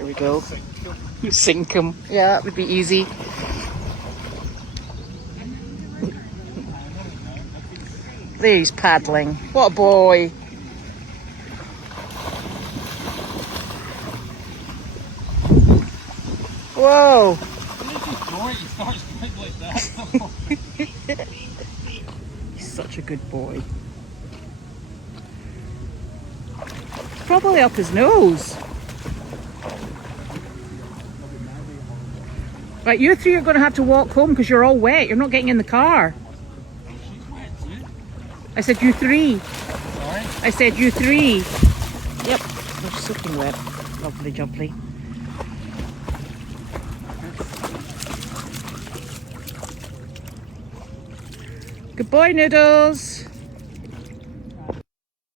There we go. Sink him. Yeah, that would be easy. There he's paddling. What a boy. Whoa. He's such a good boy. Probably up his nose. Right, you three are going to have to walk home because you're all wet. You're not getting in the car. I said you three. Sorry? I said you three. Yep, they're soaking wet. Lovely jubbly. Good boy, Noodles.